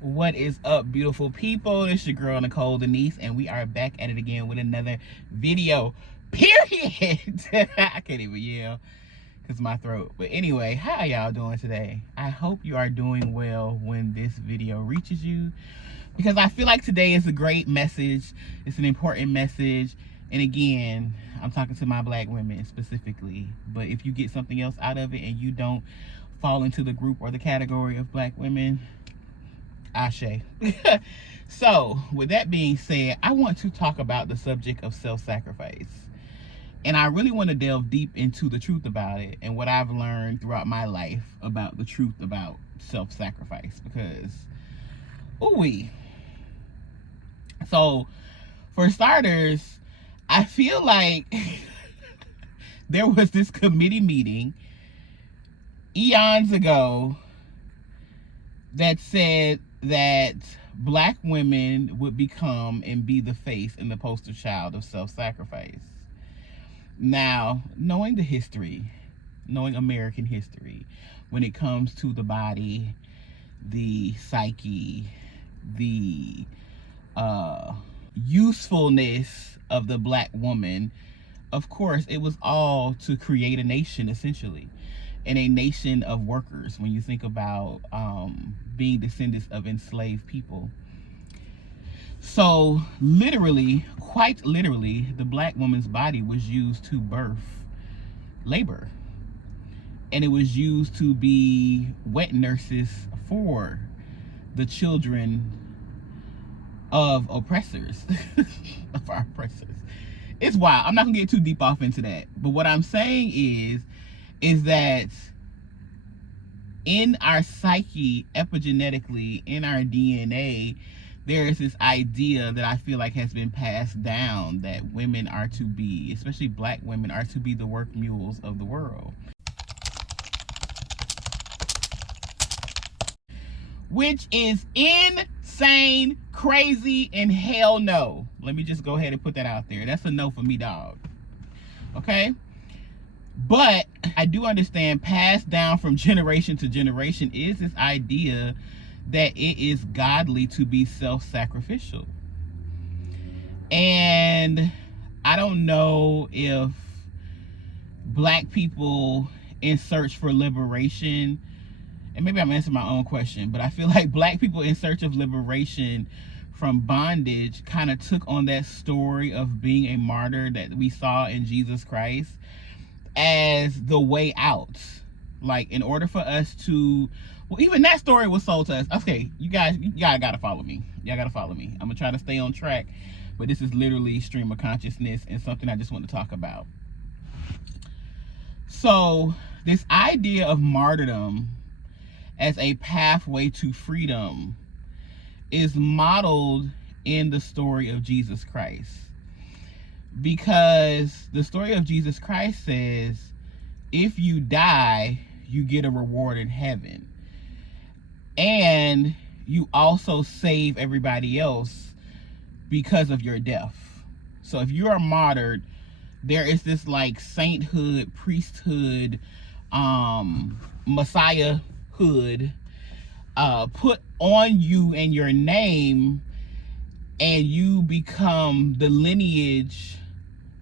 What is up, beautiful people? It's your girl Nicole Denise, and we are back at it again with another video. Period. I can't even yell because my throat. But anyway, how y'all doing today? I hope you are doing well when this video reaches you, because I feel like today is a great message. It's an important message. And again, I'm talking to my black women specifically. But if you get something else out of it and you don't fall into the group or the category of black women, Ashe. So, with that being said, I want to talk about the subject of self-sacrifice. And I really want to delve deep into the truth about it and what I've learned throughout my life about the truth about self-sacrifice. Because, ooh-wee. So, for starters, I feel like there was this committee meeting eons ago that said that black women would become and be the face and the poster child of self-sacrifice. Now, knowing the history, knowing American history, when it comes to the body, the psyche, the usefulness of the black woman, of course, it was all to create a nation, essentially. And a nation of workers, when you think about being descendants of enslaved people. So literally, quite literally, the black woman's body was used to birth labor. And it was used to be wet nurses for the children of oppressors, of our oppressors. It's wild. I'm not gonna get too deep off into that. But what I'm saying is that in our psyche, epigenetically, in our DNA, there is this idea that I feel like has been passed down that women are to be, especially black women, are to be the work mules of the world. Which is insane, crazy, and hell no. Let me just go ahead and put that out there. That's a no for me, dog. Okay? But I do understand, passed down from generation to generation, is this idea that it is godly to be self-sacrificial. And I don't know if black people in search for liberation, and maybe I'm answering my own question, but I feel like black people in search of liberation from bondage kind of took on that story of being a martyr that we saw in Jesus Christ as the way out. Like, in order for us to, well, even that story was sold to us. Okay, you guys gotta follow me. Y'all gotta follow me. I'm gonna try to stay on track, but this is literally stream of consciousness and something I just want to talk about. So this idea of martyrdom as a pathway to freedom is modeled in the story of Jesus Christ. Because the story of Jesus Christ says, if you die, you get a reward in heaven. And you also save everybody else because of your death. So if you are martyred, there is this like sainthood, priesthood, messiahhood put on you and your name, and you become the lineage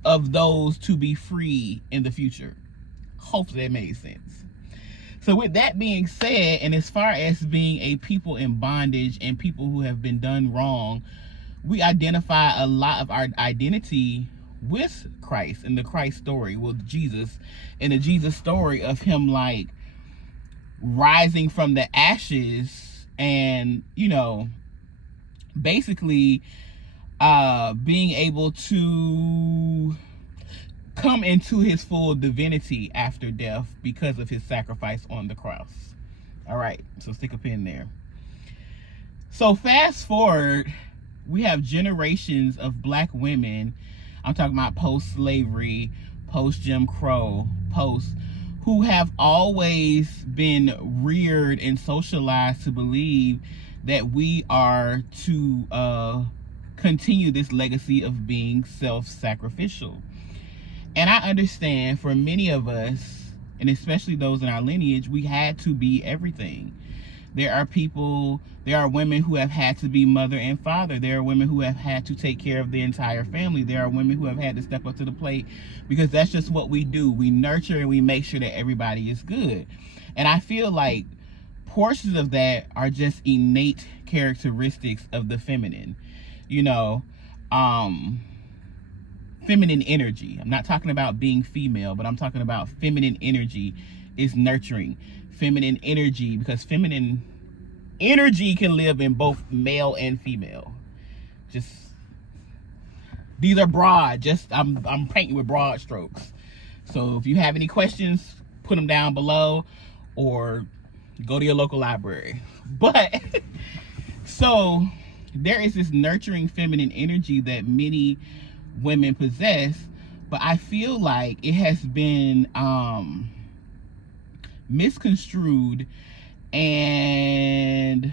of those to be free in the future. Hopefully that made sense. So with that being said, and as far as being a people in bondage and people who have been done wrong, we identify a lot of our identity with Christ and the Christ story, with Jesus, and the Jesus story of him like rising from the ashes and, you know, basically being able to come into his full divinity after death because of his sacrifice on the cross. All right, so stick a pin there. So fast forward, we have generations of black women, I'm talking about post-slavery, post-Jim Crow, who have always been reared and socialized to believe that we are to continue this legacy of being self-sacrificial. And I understand for many of us, and especially those in our lineage, we had to be everything. There are women who have had to be mother and father. There are women who have had to take care of the entire family. There are women who have had to step up to the plate, because that's just what we do. We nurture and we make sure that everybody is good. And I feel like portions of that are just innate characteristics of the feminine. Feminine energy. I'm not talking about being female, but I'm talking about feminine energy is nurturing. Feminine energy, because feminine energy can live in both male and female. Just, these are broad. Just, I'm painting with broad strokes. So if you have any questions, put them down below or go to your local library. But so there is this nurturing feminine energy that many women possess, but I feel like it has been misconstrued and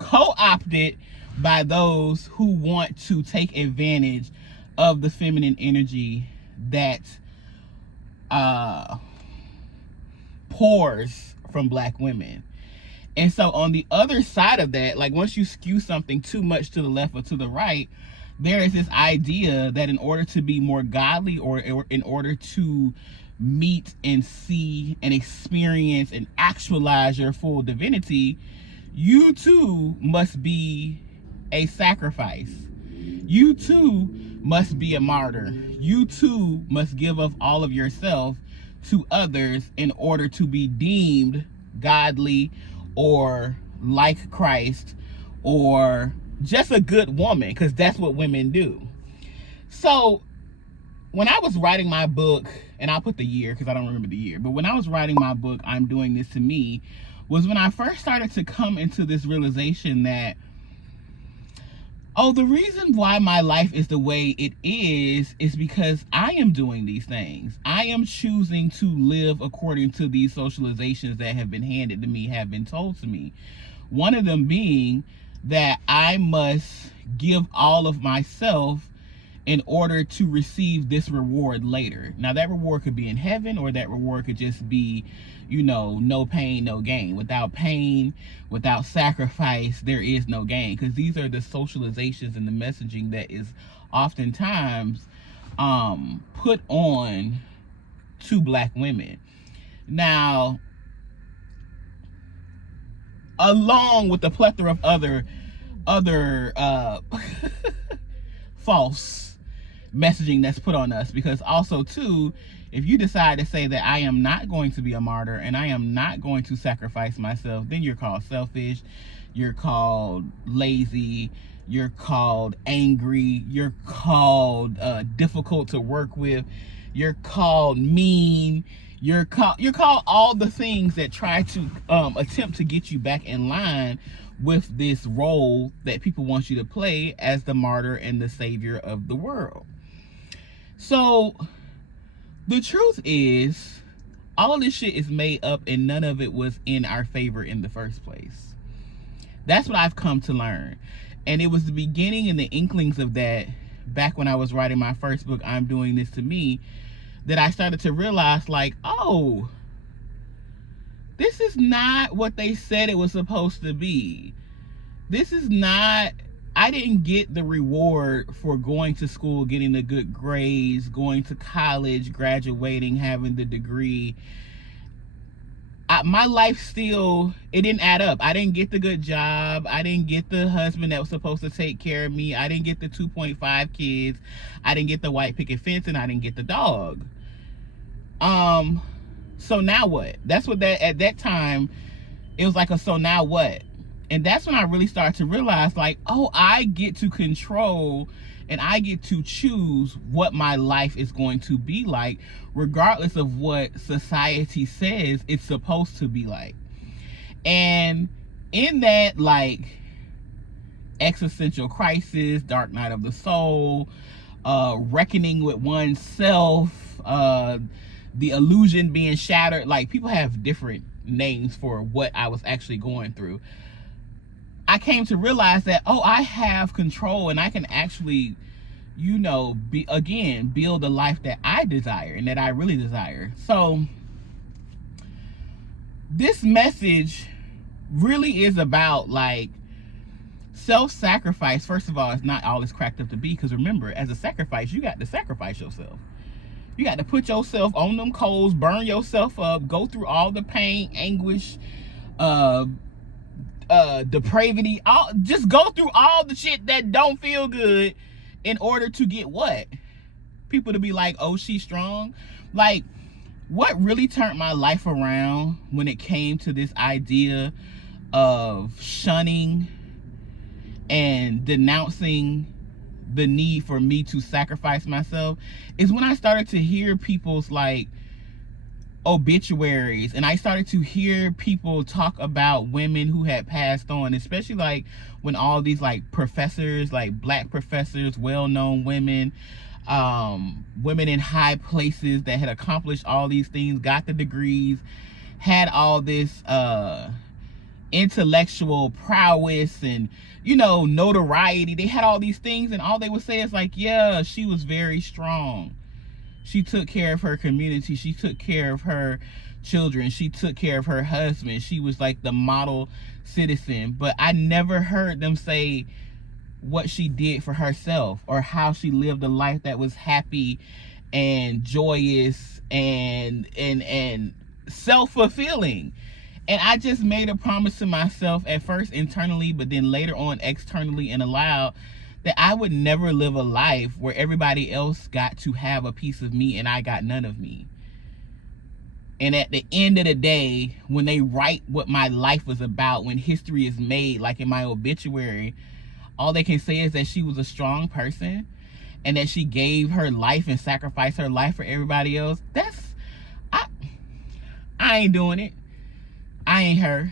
co-opted by those who want to take advantage of the feminine energy that pours from Black women. And so on the other side of that, like once you skew something too much to the left or to the right, there is this idea that in order to be more godly, or in order to meet and see and experience and actualize your full divinity, you too must be a sacrifice. You too must be a martyr. You too must give up all of yourself to others in order to be deemed godly or like Christ or just a good woman, because that's what women do. So when I was writing my book, and I'll put the year because I don't remember the year, but when I was writing my book, I'm Doing This to Me, was when I first started to come into this realization that, oh, the reason why my life is the way it is because I am doing these things. I am choosing to live according to these socializations that have been handed to me, have been told to me. One of them being that I must give all of myself in order to receive this reward later. Now, that reward could be in heaven, or that reward could just be, no pain, no gain. Without pain, without sacrifice, there is no gain. Because these are the socializations and the messaging that is oftentimes put on to Black women. Now, along with the plethora of other false messaging that's put on us, because also too, if you decide to say that I am not going to be a martyr and I am not going to sacrifice myself, then you're called selfish, you're called lazy, you're called angry, you're called difficult to work with, you're called mean, you're called all the things that try to attempt to get you back in line with this role that people want you to play as the martyr and the savior of the world. So the truth is, all of this shit is made up and none of it was in our favor in the first place. That's what I've come to learn. And it was the beginning and the inklings of that back when I was writing my first book, I'm Doing This to Me, that I started to realize, like, oh, this is not what they said it was supposed to be. This is not, I didn't get the reward for going to school, getting the good grades, going to college, graduating, having the degree. My life still, it didn't add up. I didn't get the good job. I didn't get the husband that was supposed to take care of me. I didn't get the 2.5 kids. I didn't get the white picket fence, and I didn't get the dog. So now what? That's what at that time, it was like a so now what? And that's when I really started to realize, like, oh, I get to control and I get to choose what my life is going to be like, regardless of what society says it's supposed to be like. And in that, like, existential crisis, dark night of the soul, reckoning with oneself, the illusion being shattered, like, people have different names for what I was actually going through. I came to realize that, oh, I have control and I can actually, build the life that I desire and that I really desire. So this message really is about like self-sacrifice. First of all, it's not all it's cracked up to be, because remember, as a sacrifice, you got to sacrifice yourself. You got to put yourself on them coals, burn yourself up, go through all the pain, anguish, depravity, just go through all the shit that don't feel good in order to get what? People to be like, oh, she's strong. Like, what really turned my life around when it came to this idea of shunning and denouncing the need for me to sacrifice myself is when I started to hear people's like obituaries, and I started to hear people talk about women who had passed on, especially like when all these like professors, like black professors, well-known women, women in high places that had accomplished all these things, got the degrees, had all this intellectual prowess and, you know, notoriety. They had all these things, and all they would say is like, yeah, she was very strong. She took care of her community. She took care of her children. She took care of her husband. She was like the model citizen. But I never heard them say what she did for herself, or how she lived a life that was happy and joyous and self-fulfilling. And I just made a promise to myself, at first internally, but then later on externally and aloud, that I would never live a life where everybody else got to have a piece of me and I got none of me. And at the end of the day, when they write what my life was about, when history is made, like in my obituary, all they can say is that she was a strong person and that she gave her life and sacrificed her life for everybody else. I ain't doing it. I ain't her.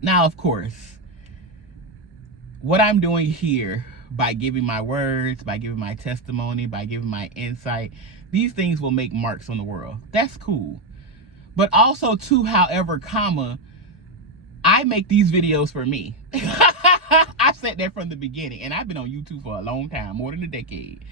Now, of course, what I'm doing here, by giving my words, by giving my testimony, by giving my insight, these things will make marks on the world. That's cool. But also too, however, I make these videos for me. I said that from the beginning, and I've been on YouTube for a long time, more than a decade.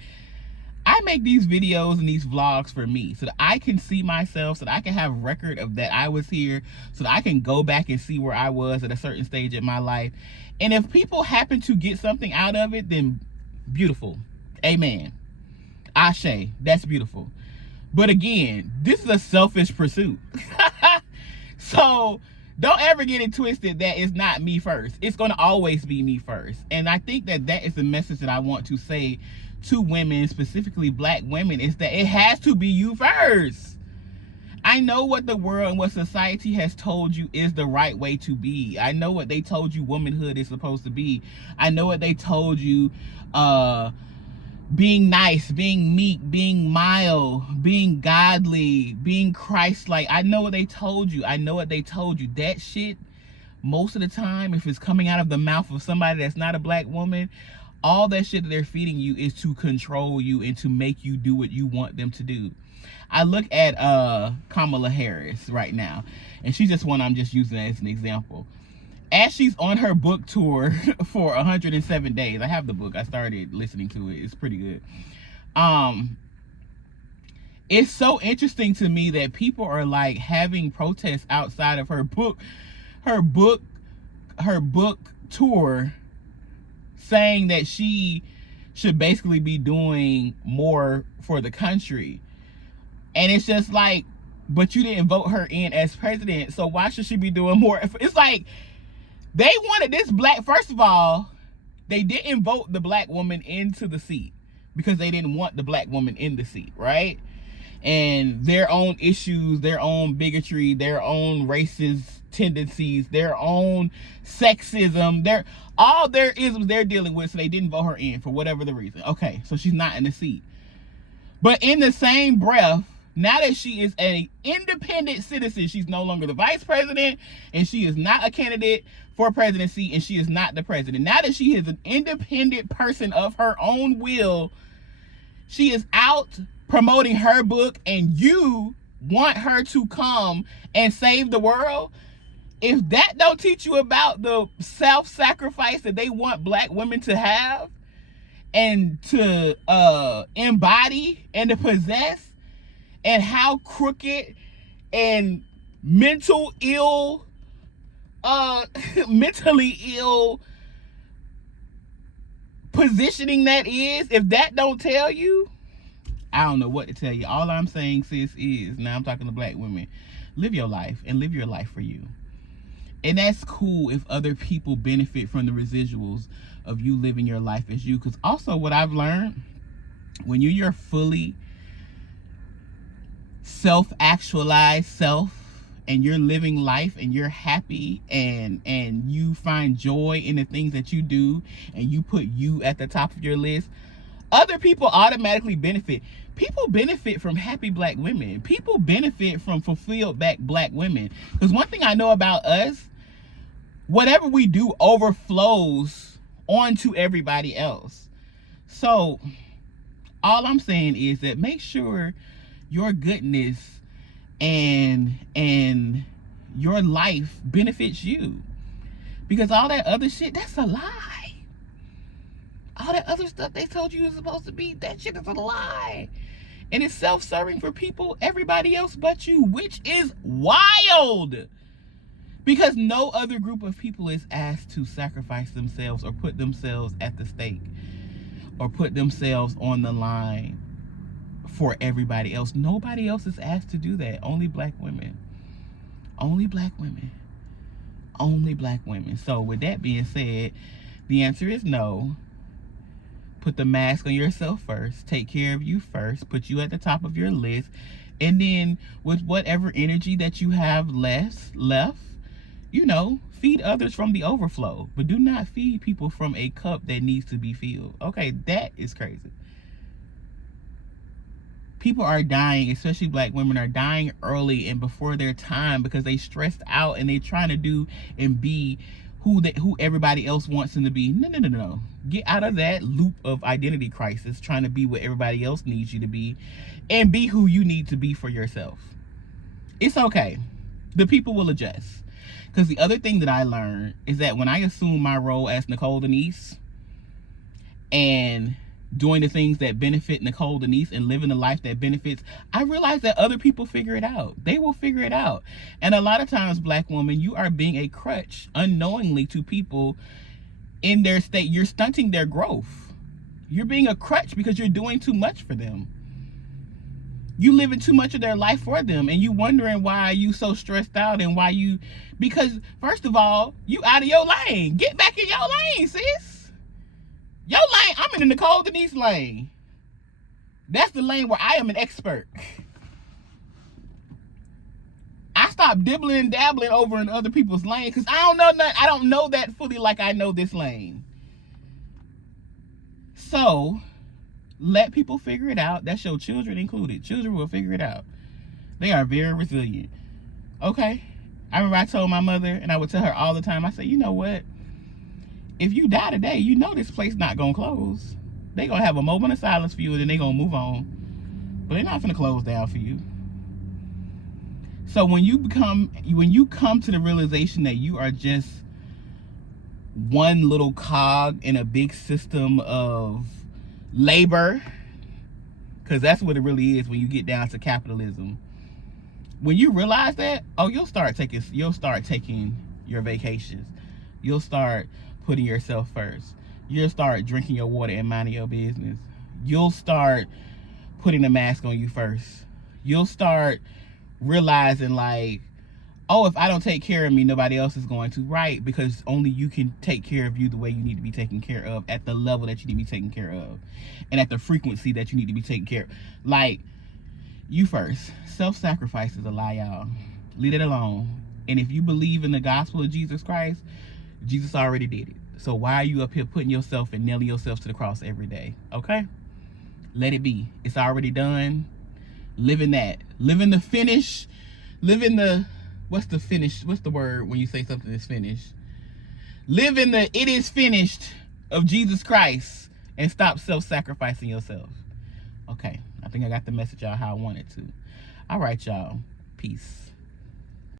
I make these videos and these vlogs for me, so that I can see myself, so that I can have record of that I was here, so that I can go back and see where I was at a certain stage in my life. And if people happen to get something out of it, then beautiful. Amen. Ashe. That's beautiful. But again, this is a selfish pursuit. So don't ever get it twisted that it's not me first. It's going to always be me first. And I think that that is the message that I want to say to women, specifically black women, is that it has to be you first. I know what the world and what society has told you is the right way to be. I know what they told you womanhood is supposed to be. I know what they told you being nice, being meek, being mild, being godly, being Christ-like. I know what they told you. I know what they told you. That shit, most of the time, if it's coming out of the mouth of somebody that's not a black woman, all that shit that they're feeding you is to control you and to make you do what you want them to do. I look at Kamala Harris right now, and she's just one I'm just using as an example. As she's on her book tour for 107 days, I have the book, I started listening to it, it's pretty good. It's so interesting to me that people are like having protests outside of her book tour, saying that she should basically be doing more for the country. And it's just like, but you didn't vote her in as president, so why should she be doing more? It's like, they wanted this black, first of all, they didn't vote the black woman into the seat because they didn't want the black woman in the seat, right? And their own issues, their own bigotry, their own racist tendencies, their own sexism, all their isms they're dealing with, so they didn't vote her in for whatever the reason. Okay, so she's not in the seat. But in the same breath, now that she is an independent citizen, she's no longer the vice president, and she is not a candidate for presidency, and she is not the president. Now that she is an independent person of her own will, she is out promoting her book, and you want her to come and save the world. If that don't teach you about the self-sacrifice that they want black women to have and to embody and to possess, and how crooked and mental ill, mentally ill positioning that is, if that don't tell you, I don't know what to tell you. All I'm saying, sis, is, now I'm talking to black women, live your life and live your life for you. And that's cool if other people benefit from the residuals of you living your life as you. Because also what I've learned, when you're your fully self-actualized self and you're living life and you're happy and you find joy in the things that you do and you put you at the top of your list, other people automatically benefit. People benefit from happy black women. People benefit from fulfilled black women. Because one thing I know about us, whatever we do overflows onto everybody else. So all I'm saying is that make sure your goodness and your life benefits you. Because all that other shit, that's a lie. All that other stuff they told you was supposed to be, that shit is a lie. And it's self-serving for people, everybody else but you, which is wild. Because no other group of people is asked to sacrifice themselves or put themselves at the stake or put themselves on the line for everybody else. Nobody else is asked to do that. Only black women. Only black women. Only black women. So with that being said, the answer is no. Put the mask on yourself first. Take care of you first. Put you at the top of your list. And then with whatever energy that you have left, you know, feed others from the overflow. But do not feed people from a cup that needs to be filled. Okay, that is crazy. People are dying, especially black women are dying early and before their time because they stressed out and they trying to do and be who everybody else wants them to be. No. Get out of that loop of identity crisis, trying to be what everybody else needs you to be, and be who you need to be for yourself. It's okay. The people will adjust. Because the other thing that I learned is that when I assume my role as Nicole Denise and doing the things that benefit Nicole Denise and living the life that benefits, I realize that other people figure it out. They will figure it out. And a lot of times, black woman, you are being a crutch unknowingly to people in their state. You're stunting their growth. You're being a crutch because you're doing too much for them. You living too much of their life for them, and you wondering why you so stressed out and why you, because first of all, you out of your lane. Get back in your lane, sis. Your lane, I'm in the Nicole Denise lane. That's the lane where I am an expert. I stopped dibbling and dabbling over in other people's lane because I don't know nothing. I don't know that fully like I know this lane. So let people figure it out. That's your children included. Children will figure it out. They are very resilient. Okay? I remember I told my mother, and I would tell her all the time, I said, you know what? If you die today, you know this place not going to close. They going to have a moment of silence for you, and then they going to move on. But they're not going to close down for you. So when you come to the realization that you are just one little cog in a big system of labor, because that's what it really is when you get down to capitalism. When you realize that, oh, you'll start taking your vacations. You'll start putting yourself first. You'll start drinking your water and minding your business. You'll start putting the mask on you first. You'll start realizing like, oh, if I don't take care of me, nobody else is going to. Right, because only you can take care of you the way you need to be taken care of, at the level that you need to be taken care of, and at the frequency that you need to be taken care of. Like, you first. Self-sacrifice is a lie, y'all. Leave it alone. And if you believe in the gospel of Jesus Christ, Jesus already did it. So why are you up here putting yourself and nailing yourself to the cross every day? Okay? Let it be. It's already done. Live in that. Live in the finish. Live in the... What's the finish? What's the word when you say something is finished? Live in the it is finished of Jesus Christ and stop self-sacrificing yourself. Okay. I think I got the message out how I wanted to. All right, y'all. Peace.